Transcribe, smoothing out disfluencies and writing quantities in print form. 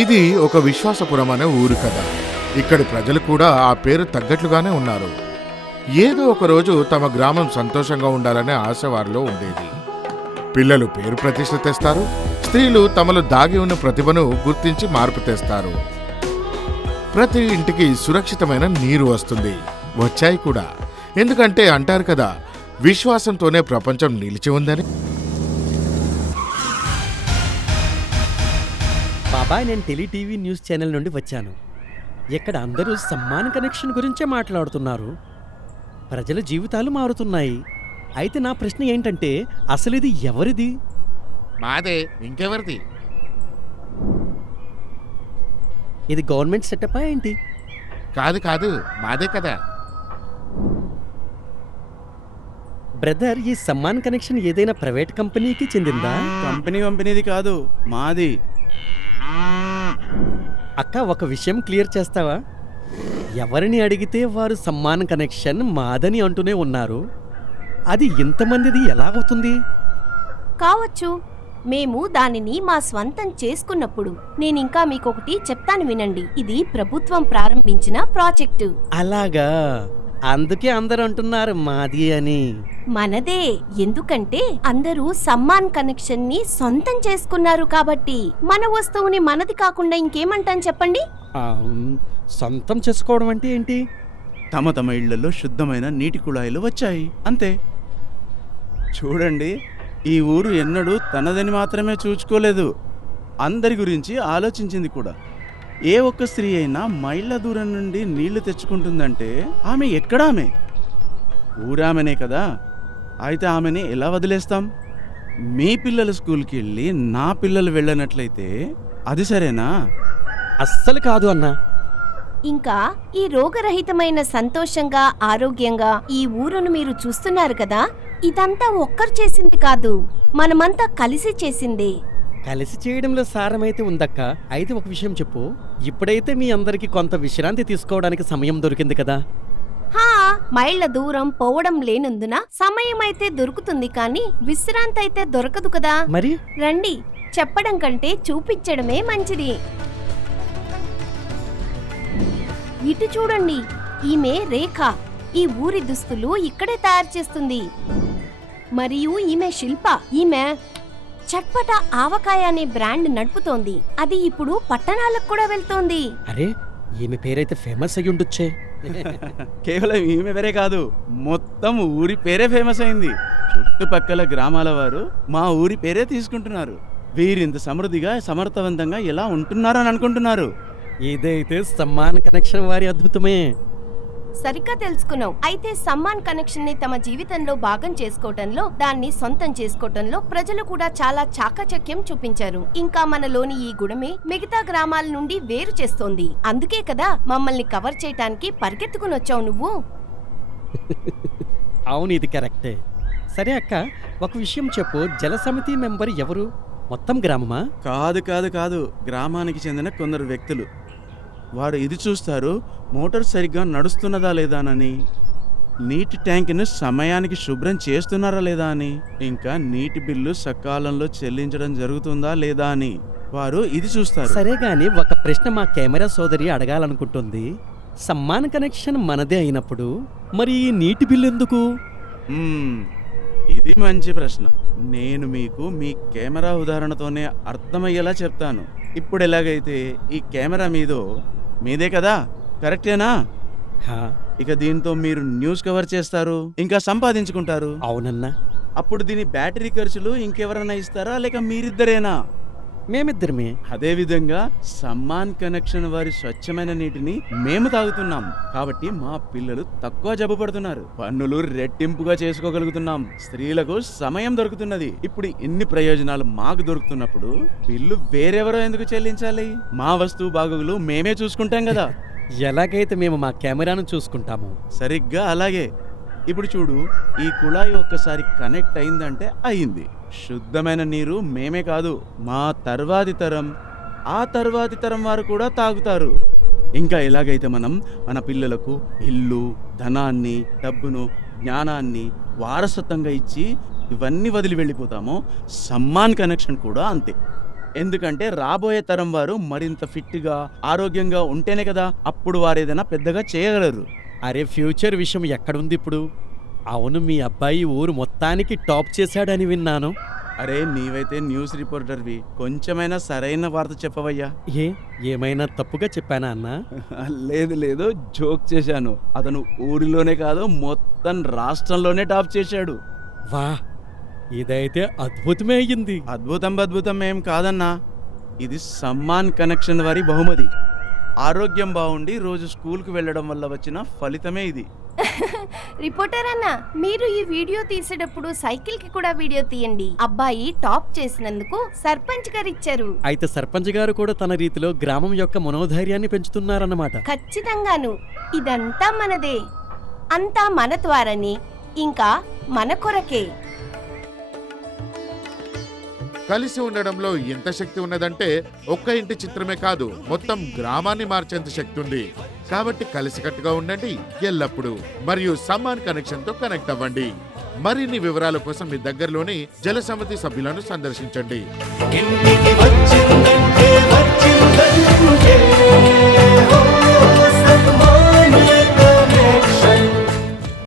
ఇది ఒక విశ్వాసపురం అనే ఊరు కథ. ఇక్కడి ప్రజలు కూడా ఆ పేరు తగ్గట్లుగానే ఉన్నారు. ఏదో ఒక రోజు తమ గ్రామం సంతోషంగా ఉండాలనే ఆశ వారిలో ఉండేది. పిల్లలు పేరు ప్రతిష్ఠ తెస్తారు, స్త్రీలు తమలో దాగి ఉన్న ప్రతిభను గుర్తించి మార్పు తెస్తారు. ప్రతి ఇంటికి సురక్షితమైన నీరు వస్తుంది. వచ్చాయి కూడా. ఎందుకంటే అంటారు కదా, విశ్వాసంతోనే ప్రపంచం నిలిచి ఉందని. బాబాయ్, నేను టీవీ న్యూస్ ఛానల్ నుండి వచ్చాను. ఇక్కడ అందరూ సమ్మాన్ కనెక్షన్ గురించే మాట్లాడుతున్నారు. ప్రజల జీవితాలు మారుతున్నాయి. అయితే నా ప్రశ్న ఏంటంటే, అసలు ఇది ఎవరిది? మాదే, ఇంకెవరిది? ఇది గవర్నమెంట్ సెటప్పా ఏంటి? కాదు కాదు, మాదే కదా. బ్రదర్, ఈ సమ్మాన్ కనెక్షన్ ఏదైనా ప్రైవేట్ కంపెనీకి చెందిందా? కంపెనీది కాదు, మాది. అక్క, ఒక విషయం క్లియర్ చేస్తావా? ఎవరిని అడిగితే వారు సమ్మాన్ కనెక్షన్ మాదని అంటూనే ఉన్నారు. అది ఇంతమందిది ఎలాగవుతుంది? కావచ్చు, మేము దానిని మా స్వంతం చేసుకున్నప్పుడు. నేనింకా మీకొకటి చెప్తాను వినండి. ఇది ప్రభుత్వం ప్రారంభించిన ప్రాజెక్టు. అలాగా, అందుకే అందరూ అంటున్నారు మాది అని. మనదే, ఎందుకంటే అందరూ సమ్మాన్ కనెక్షన్ ని సొంతం చేసుకున్నారు కాబట్టి. మన వస్తువుని మనది కాకుండా ఇంకేమంటాం చెప్పండి? సొంతం చేసుకోవడం అంటే ఏంటి? తమ తమ ఇళ్లలో శుద్ధమైన నీటి కుళాయిలు వచ్చాయి, అంతే. చూడండి, ఈ ఊరు ఎన్నడూ తనదని మాత్రమే చూచుకోలేదు, అందరి గురించి ఆలోచించింది కూడా. ఏ ఒక్క స్త్రీ అయినా మైళ్ళ దూరం నుండి నీళ్లు తెచ్చుకుంటుందంటే ఆమె ఎక్కడామె? ఊరామెనే కదా. అయితే ఆమెని ఎలా వదిలేస్తాం? మీ పిల్లలు స్కూల్కి వెళ్ళి నా పిల్లలు వెళ్ళనట్లయితే అది సరేనా? అస్సలు కాదు అన్నా. ఇంకా ఈ రోగరహితమైన సంతోషంగా ఆరోగ్యంగా ఈ ఊరును మీరు చూస్తున్నారు కదా, ఇదంతా ఒక్కరు చేసింది కాదు, మనమంతా కలిసి చేసిందే. కలిసి చేయడంలో సారమైతే ఉందక్క. అయితే ఒక విషయం చెప్పు, ఇప్పుడైతే మీ అందరికి కొంత విశ్రాంతి తీసుకోవడానికి సమయం దొరికింది కదా. హా, మైళ్ళ దూరం పోవడం లేనందున సమయం అయితే దొరుకుతుంది, కానీ విశ్రాంతి అయితే దొరకదు కదా. మరి రండి, చెప్పడం కంటే చూపించడమే మంచిది. ఇటు చూడండి, ఈమె రేఖ. ఈ ఊరి దుస్తులు ఇక్కడే తయారు చేస్తుంది. మరియు ఈమె శిల్ప. ఈమె చట్పట ఆవకాయ అనే బ్రాండ్ నడుపుతోంది. అది ఇప్పుడు పట్టణాలకు కూడా వెళ్తోంది. అరే, ఈమె పేరైతే ఫేమస్ అయ్యి ఉండొచ్చే. కేవలం ఈమె పేరే కాదు, మొత్తం ఊరి పేరే ఫేమస్ అయింది. చుట్టుపక్కల గ్రామాల వారు మా ఊరి పేరే తీసుకుంటున్నారు. వీరింత సమృద్ధిగా సమర్థవంతంగా ఎలా ఉంటున్నారని అనుకుంటున్నారు. ఇదైతే సమ్మాన్ కనెక్షన్ వారి అద్భుతమే. సరిగ్గా తెలుసుకున్నావు. అయితే సమ్మాన్ కనెక్షన్ ని తమ జీవితంలో భాగం చేసుకోవటంలో, దాన్ని సొంతం చేసుకోవటంలో ప్రజలు కూడా చాలా చాకచక్యం చూపించారు. ఇంకా మనలోని ఈ గుణమే మిగతా గ్రామాల నుండి వేరు చేస్తోంది. అందుకే కదా మమ్మల్ని కవర్ చేయటానికి పరిగెత్తుకుని వచ్చావు నువ్వు. అవును, ఇది కరెక్టే. సరే అక్క, ఒక విషయం చెప్పు, జల సమితి మెంబర్ ఎవరు? మొత్తం గ్రామమా? కాదు కాదు కాదు, గ్రామానికి చెందిన కొందరు వ్యక్తులు. వారు ఇది చూస్తారు, మోటార్ సరిగ్గా నడుస్తున్నదా లేదా అని, నీటి ట్యాంకును సమయానికి శుభ్రం చేస్తున్నారా లేదా అని, ఇంకా నీటి బిల్లు సకాలంలో చెల్లించడం జరుగుతుందా లేదా అని వారు ఇది చూస్తారు. సరే గాని, ఒక ప్రశ్న మా కెమెరా సోదరి అడగాలనుకుంటుంది. సమ్మాన్ కనెక్షన్ మనదే అయినప్పుడు మరి ఈ నీటి బిల్లు ఎందుకు? ఇది మంచి ప్రశ్న. నేను మీకు మీ కెమెరా ఉదాహరణతోనే అర్థమయ్యేలా చెప్తాను. ఇప్పుడు ఎలాగైతే ఈ కెమెరా మీదే కదా, కరెక్టేనా? ఇక దీంతో మీరు న్యూస్ కవర్ చేస్తారు, ఇంకా సంపాదించుకుంటారు. అవునన్నా. అప్పుడు దీని బ్యాటరీ ఖర్చులు ఇంకెవరన్నా ఇస్తారా, లేక మీరిద్దరేనా? మేమిద్దరమే. అదే విధంగా సమ్మాన్ కనెక్షన్ వారి స్వచ్ఛమైన నీటిని మేము తాగుతున్నాం కాబట్టి మా పిల్లలు తక్కువ జబ్బు పడుతున్నారు, పన్నులు రెట్టింపుగా చేసుకోగలుగుతున్నాం, స్త్రీలకు సమయం దొరుకుతున్నది. ఇప్పుడు ఇన్ని ప్రయోజనాలు మాకు దొరుకుతున్నప్పుడు బిల్లు వేరెవరో ఎందుకు చెల్లించాలి? మా వస్తువు బాగోగులు మేమే చూసుకుంటాం కదా. ఎలాగైతే మేము మా కెమెరాను చూసుకుంటాము, సరిగ్గా అలాగే. ఇప్పుడు చూడు, ఈ కుళాయి ఒక్కసారి కనెక్ట్ అయిందంటే అయింది. శుద్ధమైన నీరు మేమే కాదు, మా తర్వాతి తరం, ఆ తర్వాతి తరం వారు కూడా తాగుతారు. ఇంకా ఎలాగైతే మనం మన పిల్లలకు ఇల్లు, ధనాన్ని, డబ్బును, జ్ఞానాన్ని వారసత్వంగా ఇచ్చి ఇవన్నీ వదిలి వెళ్ళిపోతామో, సమ్మాన్ కనెక్షన్ కూడా అంతే. ఎందుకంటే రాబోయే తరం వారు మరింత ఫిట్గా ఆరోగ్యంగా ఉంటేనే కదా అప్పుడు వారు ఏదైనా పెద్దగా చేయగలరు. అరే ఫ్యూచర్ విషయం ఎక్కడుంది ఇప్పుడు? అవును, మీ అబ్బాయి ఊరు మొత్తానికి టాప్ చేశాడని విన్నాను. అరే నీవైతే న్యూస్ రిపోర్టర్వి, కొంచెమైనా సరైన వార్త చెప్పవయ్యా. ఏమైనా తప్పుగా చెప్పానా అన్నా? లేదు లేదు, జోక్ చేశాను. అతను ఊరిలోనే కాదు మొత్తం రాష్ట్రంలోనే టాప్ చేశాడు. వా, ఇదైతే అద్భుతమే అయ్యింది. అద్భుతం ఏం కాదన్నా, ఇది సమ్మాన్ కనెక్షన్ వారి బహుమతి. ఆరోగ్యం బాగుండి రోజు స్కూల్కి వెళ్ళడం వల్ల వచ్చిన ఫలితమే ఇది. రిపోర్టర్ అన్న, మీరు ఈ వీడియో తీసేటప్పుడు సైకిల్ కి కూడా వీడియో తీయండి. అబ్బాయి టాప్ చేసినందుకు సర్పంచ్ గారు ఇచ్చారు. అయితే సర్పంచ్ గారు కూడా తన రీతిలో గ్రామం యొక్క మనోధైర్యాన్ని పెంచుతున్నారన్నమాట. ఖచ్చితంగాను, ఇదంతా మనదే, అంతా మన ద్వారానే, ఇంకా మన కొరకే. కలిసి ఉండడంలో ఎంత శక్తి ఉన్నదంటే ఒక్క ఇంటి చిత్రమే కాదు, మొత్తం గ్రామాన్ని మార్చేంత శక్తి ఉంది. కాబట్టి కలిసికట్టుగా ఉండండి ఎల్లప్పుడూ, మరియు సమ్మాన్ కనెక్షన్ తో కనెక్ట్ అవ్వండి. మరిన్ని వివరాల కోసం మీ దగ్గరలోని జలసమితి సభ్యులను సందర్శించండి. ఇంటికి వచ్చిందంటే వచ్చిందంటే